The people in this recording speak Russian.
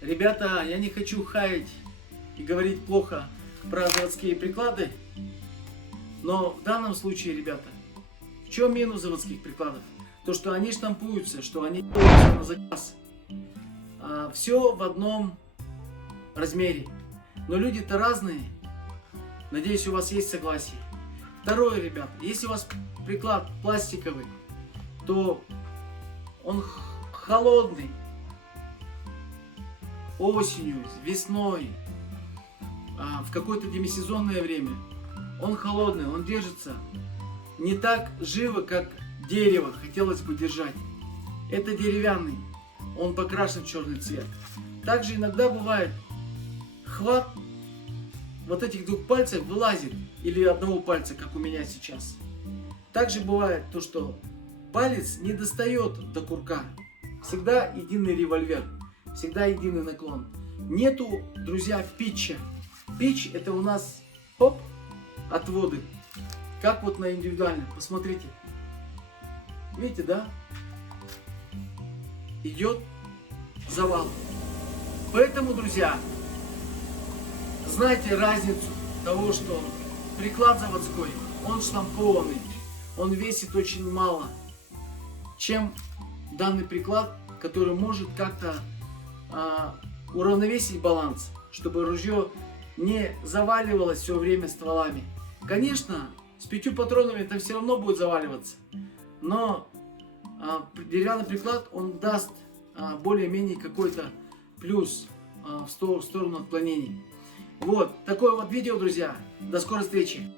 Ребята, я не хочу хаять и говорить плохо про заводские приклады, но в данном случае, ребята, в чем минус заводских прикладов? То, что они штампуются, что они делаются на заказ. Все в одном размере. Но люди-то разные. Надеюсь, у вас есть согласие. Второе, ребят, если у вас приклад пластиковый, то он холодный. Осенью, весной, в какое-то демисезонное время. Он холодный, он держится не так живо, как дерево хотелось бы держать. Это деревянный, он покрашен в черный цвет. Также иногда бывает, хват вот этих двух пальцев вылазит, или одного пальца, как у меня сейчас. Также бывает то, что палец не достает до курка. Всегда единый револьвер, всегда единый наклон. Нету, друзья, питча. Питч — это у нас, хоп, отводы. Как вот на индивидуальном, посмотрите. Видите, да? Идет завал. Поэтому, друзья, знайте разницу того, что приклад заводской, он штампованный, он весит очень мало, чем данный приклад, который может как-то уравновесить баланс, чтобы ружье не заваливалось все время стволами. Конечно, с 5 патронами это все равно будет заваливаться, но деревянный приклад, он даст более-менее какой-то плюс в сторону отклонений. Вот, такое вот видео, друзья. До скорой встречи.